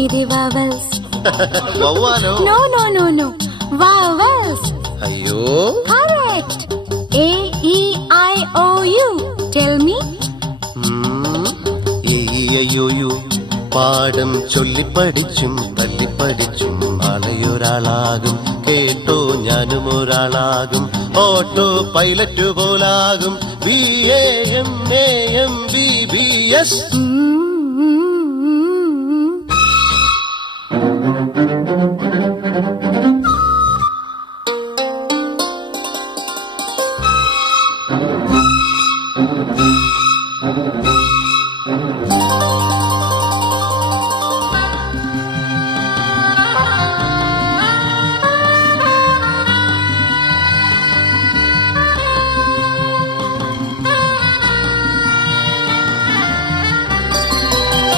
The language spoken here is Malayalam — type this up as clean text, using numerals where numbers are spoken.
me the vowels. വവ്വാലോ? No. Vowels. അയ്യോ. Correct. A-E-I-O-U. Tell me. അയ്യോയോ പാഠം ചൊല്ലിപ്പടിച്ചും തല്ലിപ്പടിച്ചും നാളെയൊരാളാകും. കേട്ടോ ഞാനും ഒരാളാകും. ഓട്ടോ പൈലറ്റ് പോലാകും. BAMAMBBS.